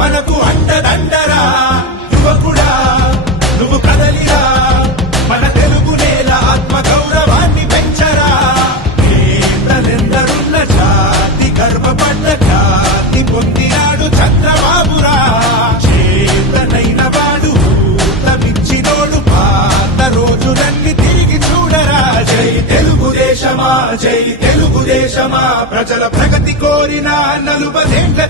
మనకు అండదండరా యువకుడా నువ్వు కదలిరా. మన తెలుగు నేల ఆత్మ గౌరవాన్ని పెంచరా. నేతలెందరున్న జాతి గర్వపడ్డ జాతి పొందినాడు చంద్రబాబురా. చేతనైన వాడు తమిచ్చినోడు పాత రోజులన్నీ తిరిగి చూడరా. జై తెలుగుదేశమా జై తెలుగుదేశమా. ప్రజల ప్రగతి కోరిన నలుబ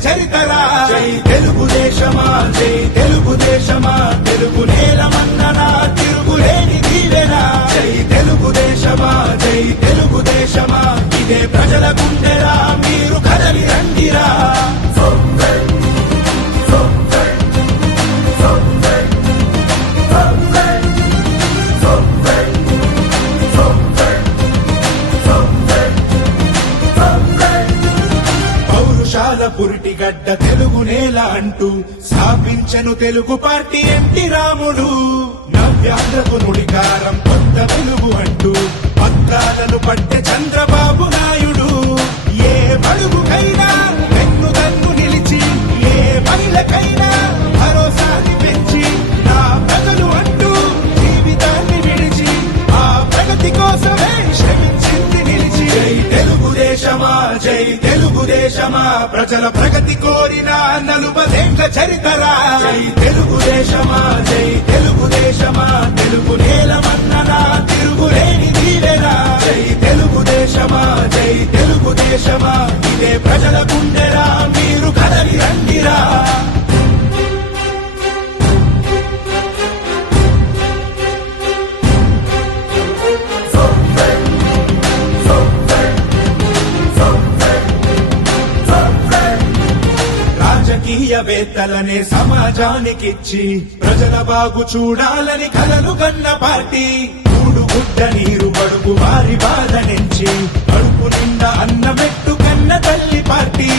చరితరా? జై తెలుగుదేశమా జై తెలుగుదేశమా తెలుగు నేల నేలమన్ననా తిరుగులేని దీవెనా? జై తెలుగుదేశమా జై తెలుగుదేశమా ఇదే ప్రజల గుండె. గడ్డ తెలుగు నేల అంటూ స్థాపించను తెలుగు పార్టీ ఎంటి రాముడు. నవ్యాంధ్రకు నుడికారం కొత్త వెలుగు అంటూ పత్రాలను పట్టే చంద్రబాబు నాయుడు. ఏ బడుగుకైనా వెన్ను తన్ను నిలిచి ఏ మహిళకైనా భరోసాని పెంచి నా ప్రజలు అంటూ జీవితాన్ని విడిచి ఆ ప్రగతి కోసమే శ్రమించింది నిలిచి. జై తెలుగుదేశమా జై తెలుగు తెలుగుదేశమా? ప్రజల ప్రగతి కోరిన నలుపదేండ్ల చరితరా? జై తెలుగుదేశమా? జై తెలుగుదేశమా? తెలుగు నేలమన్ననా? తిరుగులేని దీవెనా జై తెలుగుదేశమా? జై తెలుగుదేశమా? ఇదే ప్రజల గుండెరా? మీరు కదలి రండిరా? శాస్త్రీయవేత్తలనే సమాజానికిచ్చి ప్రజల బాగు చూడాలని కలలు కన్న పార్టీ. మూడు గుడ్డ నీరు బడుగు వారి బాధ నుంచి కడుపు నిండా అన్నమెట్టు కన్న తల్లి పార్టీ.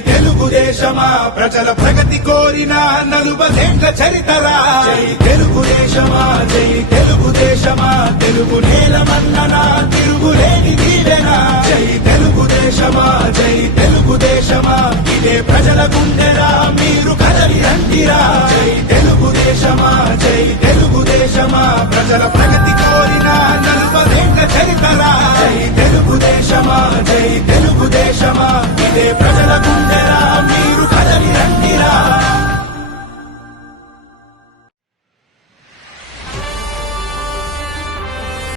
తెలుగుదేశమా? ప్రజల ప్రగతి కోరిన నలుపదేండ్ల చరితరా? జై తెలుగుదేశమా? జై తెలుగుదేశమా? తెలుగు నేలమన్ననా తిరుగులేని దీవెనా జై తెలుగుదేశమా? జై తెలుగుదేశమా? ఇదే ప్రజల గుండెరా? మీరు కదలి రండిరా? జై తెలుగుదేశమా? జై తెలుగుదేశమా? ప్రజల ప్రగతి కోరిన మన చరితరా జై తెలుగు దేశమా జై తెలుగు దేశమా. ఇదే ప్రజల గుండెరా మీరు కదలి రండి